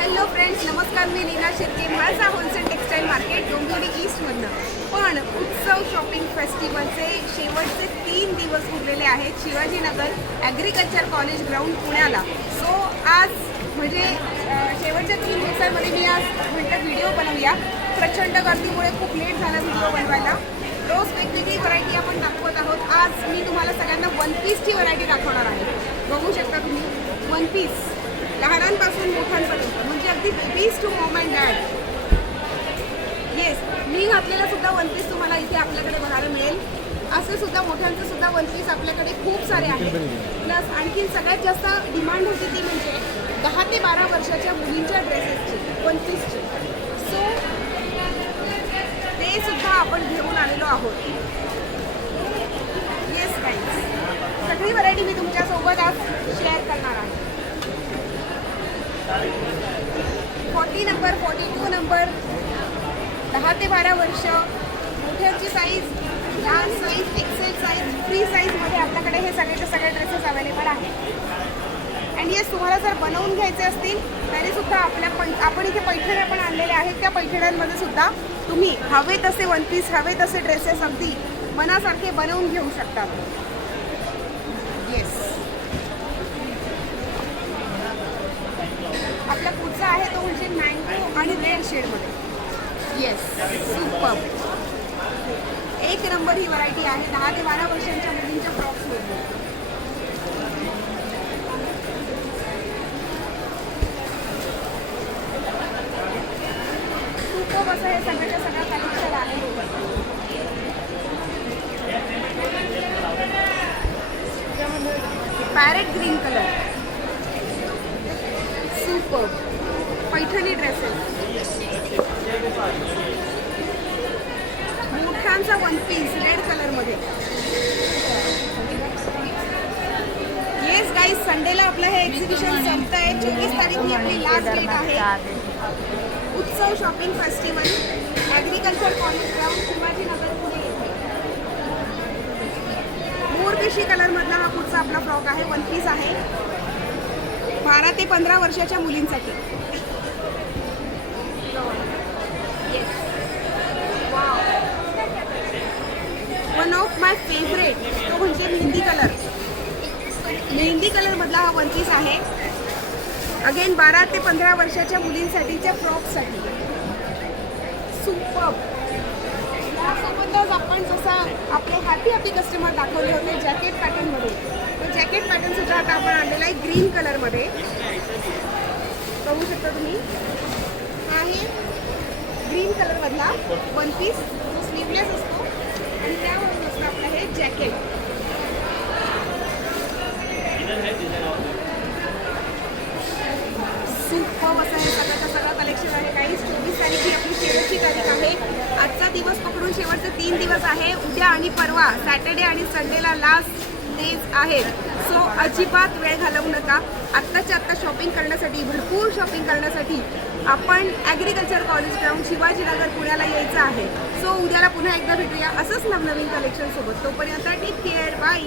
Hello friends, नमस्कार. मी नीना शिर्के, माझा wholesale textile market Dombivli ईस्टमधनं. पण उत्सव शॉपिंग फेस्टिवलचे शेवटचे 3 दिवस उरलेले आहेत शिवाजीनगर ॲग्रिकल्चर कॉलेज ग्राउंड पुण्याला. सो आज म्हणजे शेवटच्या 3 दिवसांमध्ये मी आज म्हटलं व्हिडिओ बनवूया. प्रचंड गर्दीमुळे खूप लेट झाला व्हिडिओ बनवायला. रोज वेगवेगळी व्हरायटी आपण दाखवत आहोत. आज मी तुम्हाला सगळ्यांना वन पीसची व्हरायटी दाखवणार आहे. बघू शकता तुम्ही वन पीस, लहानांपासून मोठ्यांपर्यंत, म्हणजे अगदी babies to mom and dad. Yes, मी घातलेला सुद्धा वन पीस तुम्हाला इथे आपल्याकडे बघायला मिळेल. असे सुद्धा मोठ्यांचे सुद्धा वन पीस आपल्याकडे खूप सारे आहेत. प्लस आणखी सगळ्यात जास्त डिमांड होती ती म्हणजे 10 ते 12 वर्षाच्या मुलींच्या ड्रेसेसची, वन पीसची. सो ते सुद्धा आपण घेऊन आलेलो आहोत. येस गाईज, सगळी व्हरायटी मी तुमच्यासोबत आज शेअर करणार आहे. 40 नंबर, 42 नंबर, 10 ते 12 वर्ष, मोठ्यांची साईज, लहान साईज, एक्सेल साईज, फ्री साईजमध्ये आपल्याकडे हे सगळेचे सगळे ड्रेसेस अवेलेबल आहेत. अँड येस, तुम्हाला जर बनवून घ्यायचे असतील तरीसुद्धा आपण इथे पैठण्या पण आणलेल्या आहेत. त्या पैठण्यांमध्ये सुद्धा तुम्ही हवे तसे वन पीस, हवे तसे ड्रेसेस अगदी मनासारखे बनवून घेऊ शकता. येस, आपला पुढचा आहे तो म्हणजे मँगो आणि रेड शेडमध्ये. येस, सुपर, एक नंबर ही व्हरायटी आहे 10 ते 12 वर्षांच्या मुलींच्या फ्रॉक्समध्ये. सुपर असं हे सगळ्याच्या सगळं कलेक्शन आहे. Parrot green colour, super Paithani dresses, मोठ्यांचा वन पीस रेड कलरमध्ये. येस गाईज, संडेला आपलं हे एक्झिबिशन संपत आहे. 24 तारीख ही आपली लास्ट डेट आहे. उत्सव shopping festival agriculture college ground Shivajinagar Pune. मोरपिशी कलरमधला हा पुढचा आपला फ्रॉक आहे, वन पीस आहे 12 ते 15 वर्षाच्या मुलींसाठी. वन ऑफ माय फेवरेट तो म्हणजे मेहंदी कलर. मेहंदी कलरमधला हा वन पीस आहे. अगेन 12 ते 15 वर्षाच्या मुलींसाठीच्या फ्रॉकसाठी. सुपर. यासोबतच आपण जसं आपले हॅपी कस्टमर दाखवले होते जॅकेट पॅटर्नमध्ये, तो जॅकेट पॅटर्न सुद्धा आता आपण आणलेला आहे ग्रीन कलरमध्ये. बघू शकता तुम्ही, आहे ग्रीन कलरमधला वन पीस, जो स्लीवलेस असतो आणि त्यावरून असतं आपलं हे जॅकेट. सुपर असं हे सगळ्याचं सगळं कलेक्शन आहे. काही 24 तारीख ही आपली शेवटची तारीख आहे. आजचा दिवस पकडून शेवटचे 3 दिवस आहे. उद्या आणि परवा सॅटर्डे आणि संडेला लास्ट डेज आहेत. सो अजिबात वेळ घालवू नका. आत्ताच्या आत्ता शॉपिंग करण्यासाठी, भरपूर शॉपिंग करण्यासाठी आपण ॲग्रिकल्चर कॉलेज ग्राउंड शिवाजीनगर पुण्याला यायचं आहे. सो उद्याला पुन्हा एकदा भेटूया असंच नवनवीन कलेक्शनसोबत. तोपर्यंत टेक केअर, बाय.